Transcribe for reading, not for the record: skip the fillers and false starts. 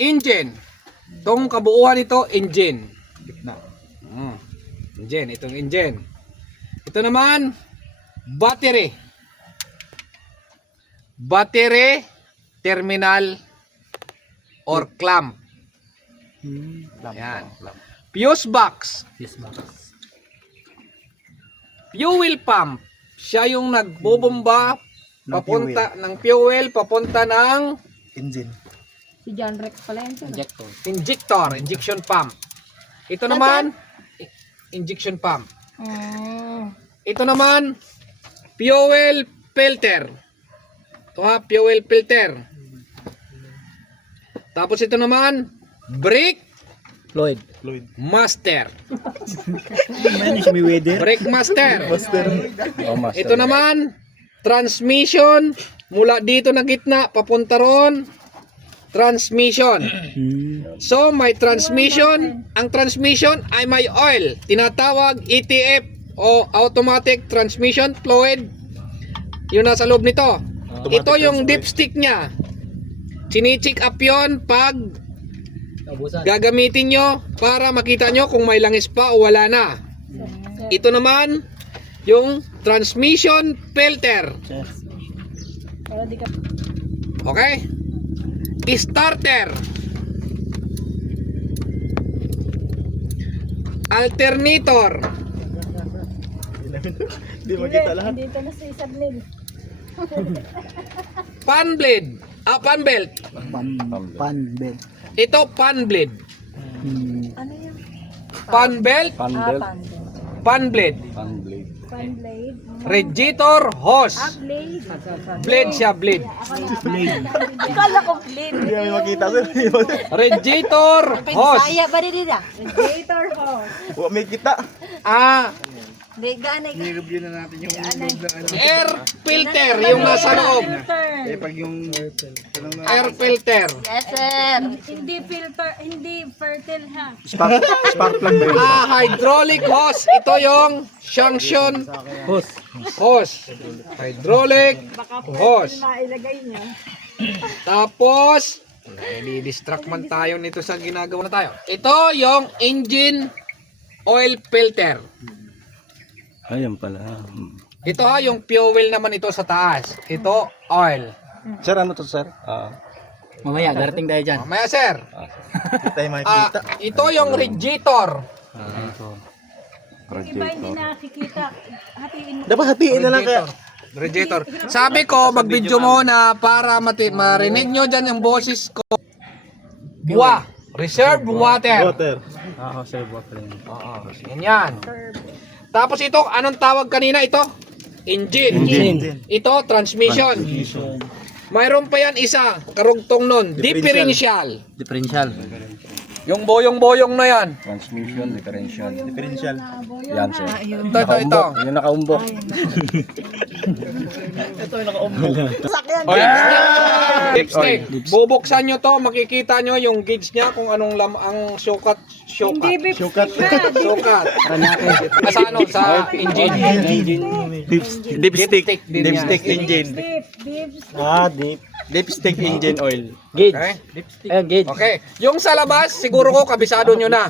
Engine. Itong kabuuan nito, engine. Engine, itong engine. Ito naman, battery. Battery, terminal, or clamp. Yan. Fuse box. Fuel pump. Siya yung nagbubomba papunta ng fuel, papunta ng Engine. Si John Rex pala yan, sir. injector, injection pump. Ito naman, injection pump. Ito naman, fuel filter. Ito ha, fuel filter. Tapos ito naman, brake Lloyd. master. Manage me weather. Brake master. Master. Ito naman, transmission. Mula dito na gitna, papunta ron. Transmission. So, may transmission. Ang transmission ay may oil. Tinatawag ETF o automatic transmission fluid. Yung nasa loob nito. Ito yung dipstick niya. Chinicheck up yun pag gagamitin nyo para makita nyo kung may langis pa o wala na. Ito naman yung transmission filter. Para di ka... Okay? Starter. Alternator. Hindi makita lahat. Dito na sa isang lid. Fan blade. Fan belt. Pan bed. Ito fan blade. Ano yan? Fan belt. Pan. Fan blade. Pan blade. Radiator hose. Blade. Blade siya, blade. Akala ko blade. Hindi kami makita sir. Radiator hose. Saya ba rin nila? Radiator hose. Huwag may kita. Hindi, ganay ka. I-review na natin yung loob ng ano. Air filter yung nasa loob. Eh pag yung Air filter. Yes, sir. Hindi filter, hindi fertile ha. spark plug ba yun? Hydraulic hose. Ito yung junction hose. Hydraulic hose. Mailagay niya. Tapos, di-distract man tayo nito sa ginagawa na tayo. Ito yung engine oil filter. Ayan pala. Ito ha, yung fuel naman ito sa taas. Ito, oil. Sir, ano to sir? Mamaya, darating tayo dyan. Mamaya, sir. Hindi tayo makikita. Ito yung radiator. Iba hindi nakikita. Hatiin mo. Dapat hatiin na lang kaya. Radiator. Sabi ko, mag-video muna para marinig nyo dyan yung boses ko. Buwa. Reserve water. Water. Sir, water. Yan yan. Tapos ito, anong tawag kanina ito? Engine. Ito, transmission. Mayroon pa yan isa, karugtong nun. Differential. Differential. Yung boyong-boyong na yan. Transmission, differential. Differential. Yan, sir. Ito. Yung nakaumbok. Dipstick. Bubuksan nyo to, makikita nyo yung gauge niya kung anong ang sukat. Hindi Sukat. Sukat. Sa ano? Sa engine. Dipstick. din yan. Dipstick engine. Dipstick engine oil. Gauge. Okay? Ayun, gauge. Okay. Yung sa labas, siguro ko kabisado nyo na.